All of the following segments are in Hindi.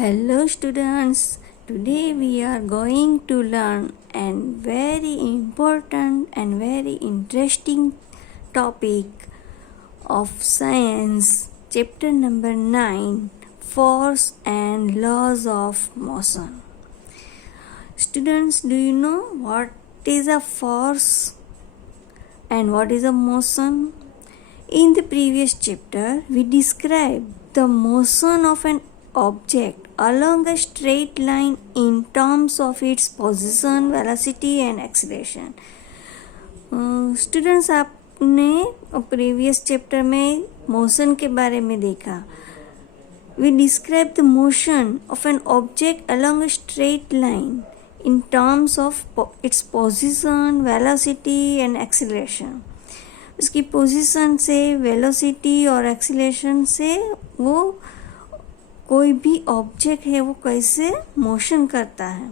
Hello students, today we are going to learn a very important and very interesting topic of science, chapter number 9, Force and Laws of Motion. Students, do you know what is a force and what is a motion? In the previous chapter, we described the motion of an object along a straight line in terms of its position, velocity and acceleration. Students आपने प्रीवियस चैप्टर में मोशन के बारे में देखा. We describe the motion of an object along a straight line in terms of its position, velocity and acceleration. उसकी पोजीशन से, वेलोसिटी और एक्सीलरेशन से वो कोई भी ऑब्जेक्ट है वो कैसे मोशन करता है.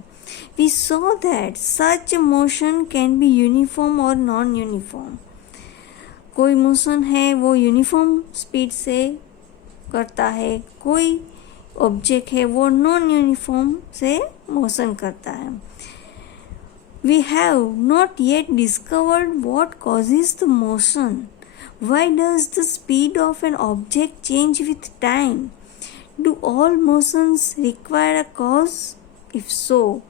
We saw that such motion can be uniform और नॉन यूनिफॉर्म. कोई मोशन है वो यूनिफॉर्म स्पीड से करता है, कोई ऑब्जेक्ट है वो नॉन यूनिफॉर्म से मोशन करता है. We have not yet discovered what causes the motion. Why does the speed of an object change with time? Do all motions require a cause? If so,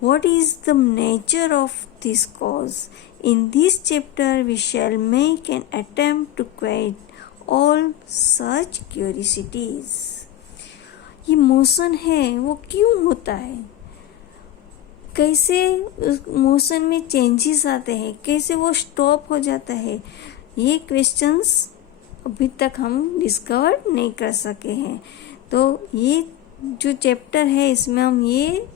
what is the nature of this cause? In this chapter, we shall make an attempt to quiet all such curiosities. ये मोशन है वो क्यों होता है, कैसे मोशन में चेंजेस आते हैं, कैसे वो स्टॉप हो जाता है, ये क्वेश्चंस अभी तक हम डिस्कवर नहीं कर सके हैं. तो ये जो चैप्टर है इसमें हम ये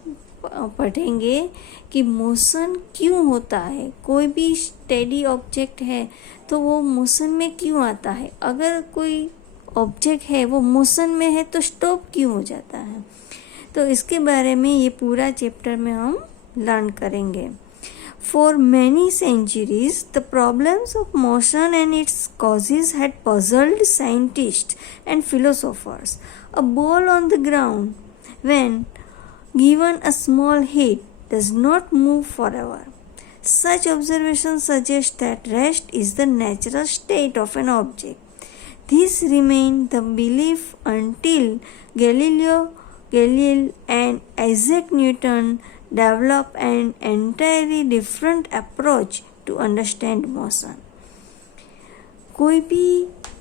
पढ़ेंगे कि मोशन क्यों होता है. कोई भी स्टेडी ऑब्जेक्ट है तो वो मोशन में क्यों आता है, अगर कोई ऑब्जेक्ट है वो मोशन में है तो स्टॉप क्यों हो जाता है. तो इसके बारे में ये पूरा चैप्टर में हम लर्न करेंगे. For many centuries, the problems of motion and its causes had puzzled scientists and philosophers. A ball on the ground, when given a small hit, does not move forever. Such observations suggest that rest is the natural state of an object. This remained the belief until Galileo Galilei and Isaac Newton developed an entirely different approach to understand motion. कोई भी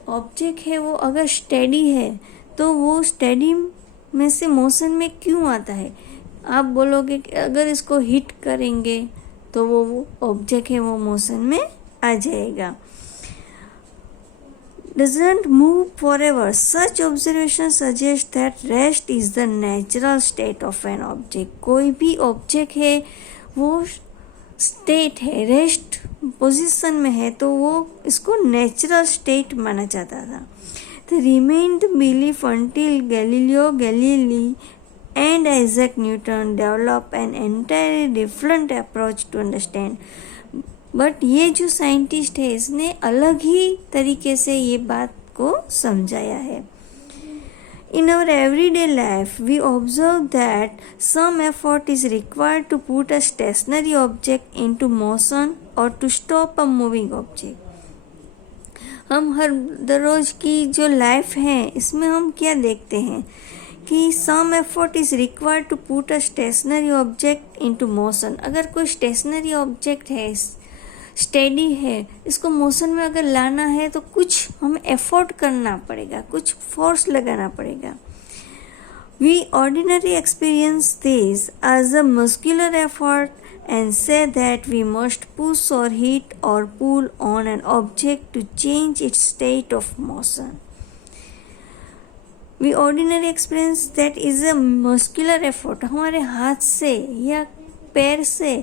ऑब्जेक्ट है वो अगर स्टेडी है तो वो स्टेडी में से मोशन में क्यों आता है. आप बोलोगे कि अगर इसको हिट करेंगे तो वो ऑब्जेक्ट है वो मोशन में आ जाएगा. Doesn't move forever. Such observations suggest that rest is the natural state of an object. कोई भी ऑब्जेक्ट है वो स्टेट है, रेस्ट पोजीशन में है तो वो इसको नेचुरल स्टेट माना जाता था. The remained belief until Galileo Galilei and Isaac Newton developed an entirely different approach to understand. But ये जो साइंटिस्ट है इसने अलग ही तरीके से ये बात को समझाया है. In our everyday life we observe that some effort is required to put a stationary object into motion और to stop a moving object. हम हर रोज की जो लाइफ है इसमें हम क्या देखते हैं कि some effort is required to put a stationary object into motion. अगर कोई स्टेशनरी ऑब्जेक्ट है, स्टेडी है, इसको मोशन में अगर लाना है तो कुछ हमें एफर्ट करना पड़ेगा, कुछ फोर्स लगाना पड़ेगा. We ordinary experience this as a muscular effort and say that we must push or hit or pull on an object to change its state of motion. We ordinary experience that is a muscular effort. हमारे हाथ से या पैर से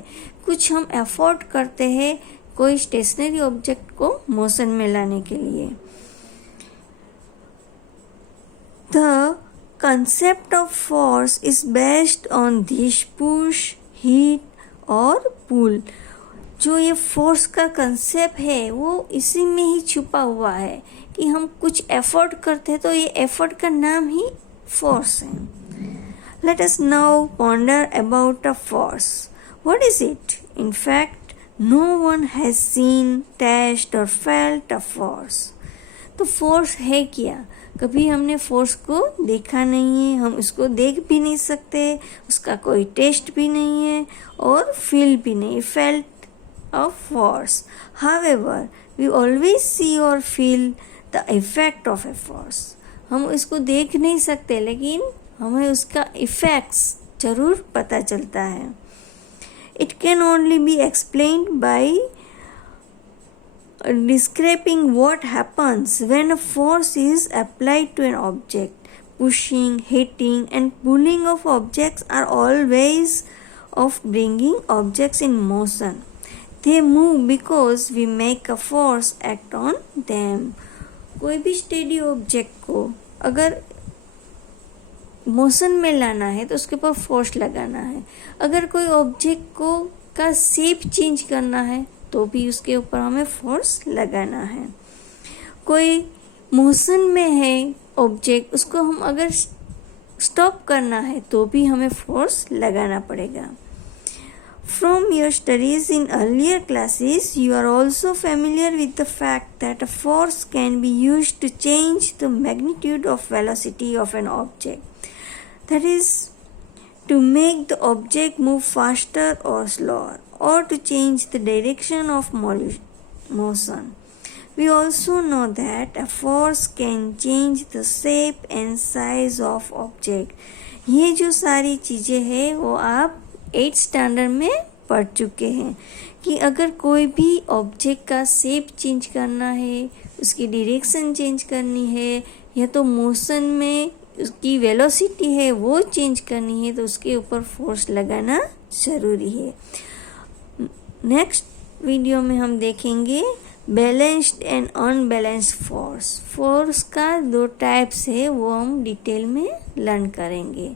कुछ हम एफर्ट करते हैं कोई स्टेशनरी ऑब्जेक्ट को मोशन में लाने के लिए. The concept of force is based on this push, heat और पुल. जो ये फोर्स का कंसेप्ट है वो इसी में ही छुपा हुआ है कि हम कुछ एफर्ट करते हैं तो ये एफर्ट का नाम ही फोर्स है. Let us now ponder about a force. What is it? In fact, no one has seen, touched or felt a force. तो फोर्स है क्या? कभी हमने फोर्स को देखा नहीं है, हम उसको देख भी नहीं सकते, उसका कोई टेस्ट भी नहीं है और फील भी नहीं, felt a force. However we always see और feel the effect of a force. हम इसको देख नहीं सकते लेकिन हमें उसका इफेक्ट्स जरूर पता चलता है. It can only be explained bye describing what happens when a force is applied to an object. Pushing, hitting and pulling of objects are all ways of bringing objects in motion. They move because we make a force act on them. कोई भी स्टेडी ऑब्जेक्ट को अगर मोशन में लाना है तो उसके ऊपर फोर्स लगाना है. अगर कोई ऑब्जेक्ट को का शेप चेंज करना है तो भी उसके ऊपर हमें फोर्स लगाना है. कोई मोशन में है ऑब्जेक्ट, उसको हम अगर स्टॉप करना है तो भी हमें फोर्स लगाना पड़ेगा. From your studies in earlier classes, you are also familiar with the fact that a force can be used to change the magnitude of velocity of an object. That is, to make the object move faster or slower, or to change the direction of motion. We also know that a force can change the shape and size of object. ये जो सारी चीज़ें हैं वो आप 8th स्टैंडर्ड में पढ़ चुके हैं कि अगर कोई भी ऑब्जेक्ट का शेप चेंज करना है, उसकी डायरेक्शन चेंज करनी है या तो मोशन में उसकी वेलोसिटी है वो चेंज करनी है तो उसके ऊपर फोर्स लगाना ज़रूरी है. नेक्स्ट वीडियो में हम देखेंगे balanced and unbalanced force. Force का 2 टाइप्स है वो हम डिटेल में लर्न करेंगे.